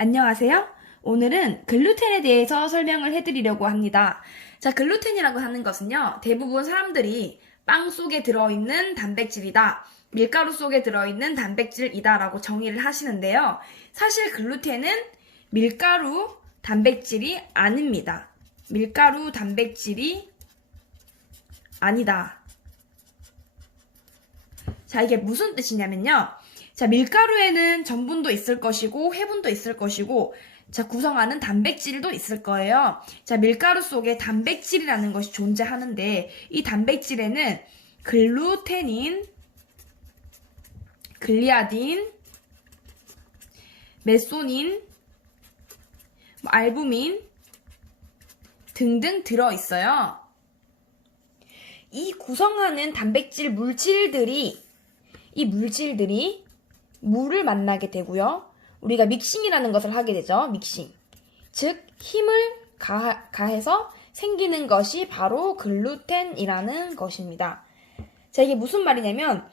안녕하세요. 오늘은 글루텐에 대해서 설명을 해드리려고 합니다. 자, 글루텐이라고 하는 것은요, 대부분 사람들이 빵 속에 들어있는 단백질이다, 밀가루 속에 들어있는 단백질이다라고 정의를 하시는데요. 사실 글루텐은 밀가루 단백질이 아닙니다. 밀가루 단백질이 아니다. 자, 이게 무슨 뜻이냐면요. 자, 밀가루에는 전분도 있을 것이고, 해분도 있을 것이고, 자, 구성하는 단백질도 있을 거예요. 자, 밀가루 속에 단백질이라는 것이 존재하는데, 이 단백질에는 글루테닌, 글리아딘, 메소닌, 뭐 알부민 등등 들어 있어요. 이 구성하는 단백질 물질들이 이 물질들이 물을 만나게 되고요. 우리가 믹싱이라는 것을 하게 되죠. 믹싱. 즉 힘을 가, 가해서 생기는 것이 바로 글루텐이라는 것입니다. 자, 이게 무슨 말이냐면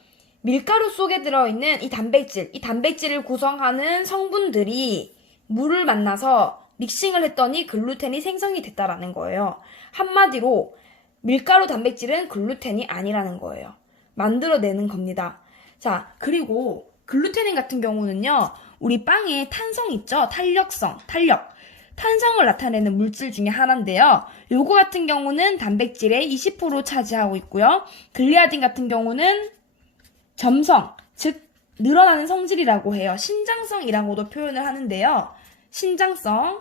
밀가루 속에 들어있는 이 단백질, 이 단백질을 구성하는 성분들이 물을 만나서 믹싱을 했더니 글루텐이 생성이 됐다라는 거예요. 한마디로 밀가루 단백질은 글루텐이 아니라는 거예요. 만들어내는 겁니다. 자, 그리고 글루테닌 같은 경우는요, 우리 빵에 탄성 있죠? 탄력성, 탄력. 탄성을 나타내는 물질 중에 하나인데요. 요거 같은 경우는 단백질의 20% 차지하고 있고요. 글리아딘 같은 경우는 점성, 즉 늘어나는 성질이라고 해요. 신장성이라고도 표현을 하는데요. 신장성,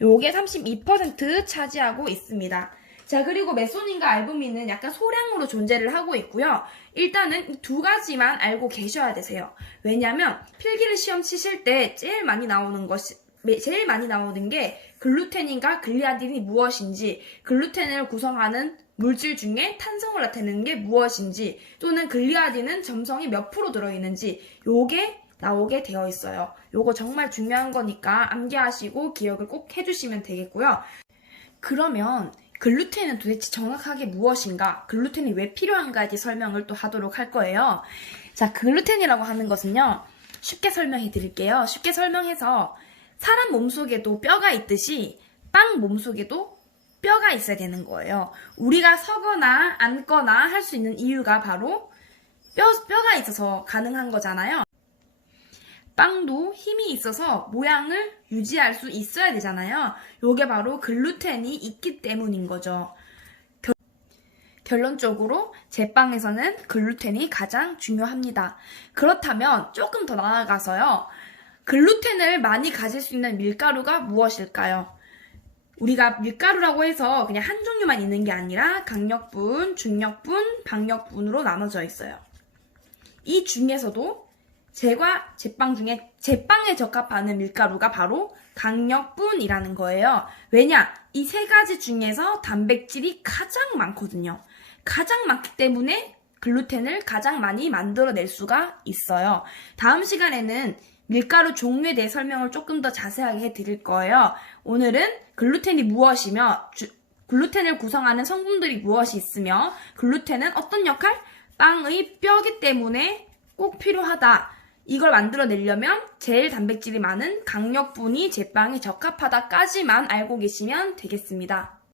요게 32% 차지하고 있습니다. 자, 그리고 메소닌과 알부민은 약간 소량으로 존재를 하고 있고요. 일단은 이 두 가지만 알고 계셔야 되세요. 왜냐면 필기를 시험 치실 때 제일 많이 나오는 것이 제일 많이 나오는 게 글루텐인과 글리아딘이 무엇인지, 글루텐을 구성하는 물질 중에 탄성을 나타내는 게 무엇인지, 또는 글리아딘은 점성이 몇 프로 들어있는지, 요게 나오게 되어 있어요. 요거 정말 중요한 거니까 암기하시고 기억을 꼭 해주시면 되겠고요. 그러면 글루텐은 도대체 정확하게 무엇인가, 글루텐이 왜 필요한가에 대해 설명을 또 하도록 할 거예요. 자, 글루텐이라고 하는 것은요, 쉽게 설명해 드릴게요. 쉽게 설명해서 사람 몸속에도 뼈가 있듯이 빵 몸속에도 뼈가 있어야 되는 거예요. 우리가 서거나 앉거나 할 수 있는 이유가 바로 뼈, 뼈가 있어서 가능한 거잖아요. 빵도 힘이 있어서 모양을 유지할 수 있어야 되잖아요. 요게 바로 글루텐이 있기 때문인 거죠. 결- 결론적으로 제빵에서는 글루텐이 가장 중요합니다. 그렇다면 조금 더 나아가서요. 글루텐을 많이 가질 수 있는 밀가루가 무엇일까요? 우리가 밀가루라고 해서 그냥 한 종류만 있는 게 아니라 강력분, 중력분, 박력분으로 나눠져 있어요. 이 중에서도 제과 제빵 중에 제빵에 적합하는 밀가루가 바로 강력분이라는 거예요. 왜냐? 이 세 가지 중에서 단백질이 가장 많거든요. 가장 많기 때문에 글루텐을 가장 많이 만들어낼 수가 있어요. 다음 시간에는 밀가루 종류에 대해 설명을 조금 더 자세하게 해드릴 거예요. 오늘은 글루텐이 무엇이며 주- 글루텐을 구성하는 성분들이 무엇이 있으며 글루텐은 어떤 역할? 빵의 뼈기 때문에 꼭 필요하다. 이걸 만들어내려면 제일 단백질이 많은 강력분이 제빵에 적합하다까지만 알고 계시면 되겠습니다.